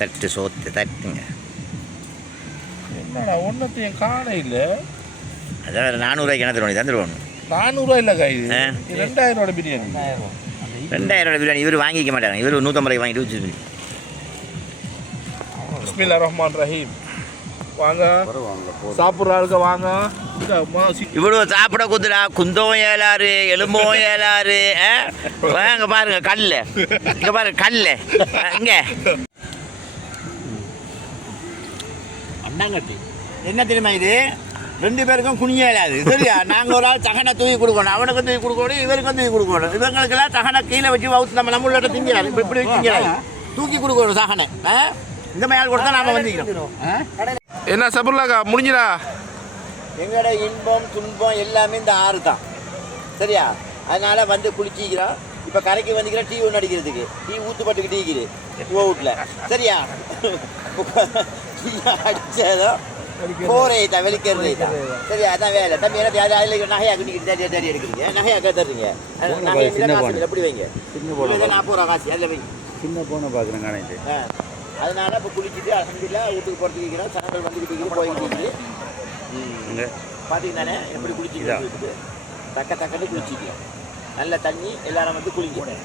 தட்டு சோத்து தட்டுங்க. என்னடா ஒன்றத்தையும் காண இல்லை. அதான் 400 என்ன தருவானி தந்துடுவானு. 400 இல்லைக்கா, இது 2000 பிரியாணி. 2000 பிரியாணி இவர் வாங்கிக்க மாட்டாங்க. இவர் 150 வாங்கிட்டு வச்சுருக்கீங்க. பிஸ்மில்லா ரஹ்மான் ரஹீம். வாங்க சாப்பிட்ற ஆளுக்க வாங்க. இவ்வளோ சாப்பிட குத்துடா. குந்தவும் ஏலாரு, எலும்பும் ஏலாரு. வாங்க பாருங்க கல்ல, இங்கே பாருங்க கல்ல இங்கே அண்ணாங்கட்டி. என்ன தெரியுமா இது? 2 பேருக்கும் குனிய இல்லாது. சரியா? நாங்கள் ஒரு ஆள் தகனை தூக்கி கொடுக்கணும், அவனுக்கும் தூக்கி கொடுக்கணும், இவருக்கும் தூக்கி கொடுக்கணும். இவங்களுக்கெல்லாம் தகனை கீழே வச்சு வவுத்து நம்ம உள்ள திங்கிறாரு. இப்படி திங்கிறாரு. தூக்கி கொடுக்கணும் தகனை. இந்த மாதிரி கொடுத்தா நாம வந்துக்கிறோம். என்ன சபுர்லாக்கா முடிஞ்சிடா? எங்களோட இன்பம் துன்பம் எல்லாமே இந்த ஆறு தான். சரியா? அதனால வந்து குளிச்சிக்கிறோம். இப்போ கரைக்கு வந்துக்கிறோம் டீ ஒன்று அடிக்கிறதுக்கு. டீ ஊற்றுப்பட்டுக்கு டீக்குது வீட்டில். சரியா? டீ அடித்ததோ போரைத்தான் வெளிக்கிறதா. சரியா? அதான் வேலை. தம்பி என்ன அதில் நகையா கட்டிக்கிட்டு தேடி தேடி எடுக்கிறீங்க. நகையா கட்டுறீங்க. நகை எப்படி வைங்க? 40 ரூபா காசு அதில் வைங்க. சின்ன போன பார்க்குறேன் காணிட்டு. அதனால இப்போ குளிச்சுட்டு அலமதுல்ல வீட்டுக்கு போகிறதுக்கு இருக்கிறோம். சனங்கள் வந்துக்கிட்டு போய்கிட்டு பார்த்தீங்கன்னானே எப்படி குளிச்சுட்டு தக்க தக்கன்னு குளிச்சிக்கலாம். நல்ல தண்ணி எல்லாரும் வந்து குளிக்கணும்.